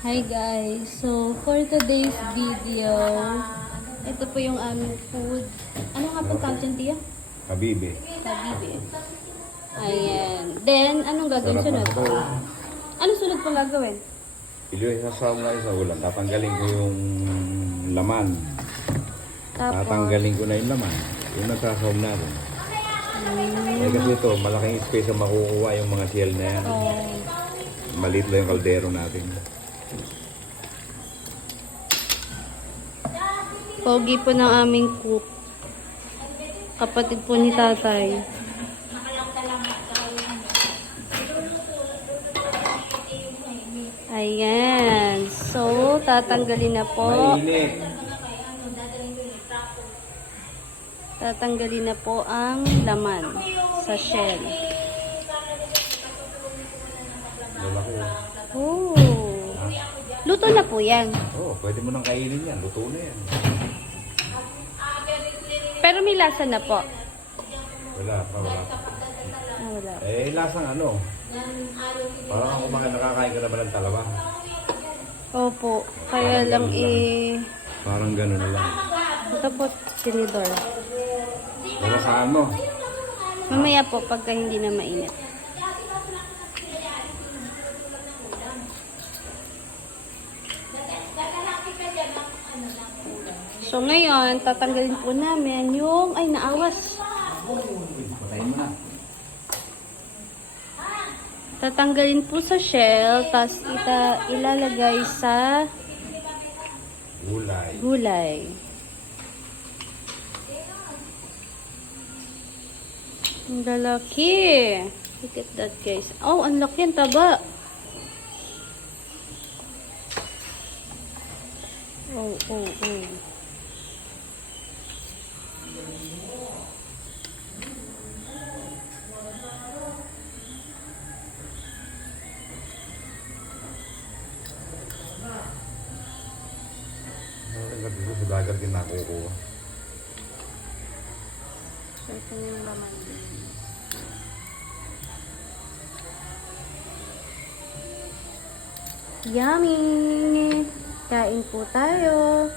Hi guys! So, for today's video, ito po yung aming food. Ano nga po tawag dyan, Tia? Habibi. Tabibi. Ayan. Then, anong gagawin Sarap na sunod? ito. Ano sunod po gagawin? Isasaw na sa ulam. Tatanggalin ko yung laman. Tapos, Tatanggalin ko na yung laman. Yung nagsasaw na rin. Kasi ito, malaking space ang makukuha yung mga shell na yan. oh, Maliit lang yung kaldero natin. pogi po ng aming cook. Kapatid po ni tatay. Ayan. So, tatanggalin na po. Mainit. Tatanggalin na po ang laman sa shell. Lalaki. Oh. Luto na po yan. Oo, pwede mo nang kainin yan. Luto na yan. Pero may lasa na po. Wala. Wala. Lasang ano? Parang kumakain nakakain ka na ba ng talaba? Opo. Kaya lang Parang gano'n lang. ito po, tinidor. Wala sa ano? Mamaya po, pagka hindi na mainit. So ngayon, tatanggalin po namin yung, ay naawas. Patayin mo na. Tatanggalin po sa shell, tapos ilalagay sa Gulay. gulay. Ang lalaki. Look at that, guys. Oh, ang laki, ang taba. Oh, oh, oh. Dito sa dagat din nakukuha. So, ito na yung laman. Yummy! Kain po tayo.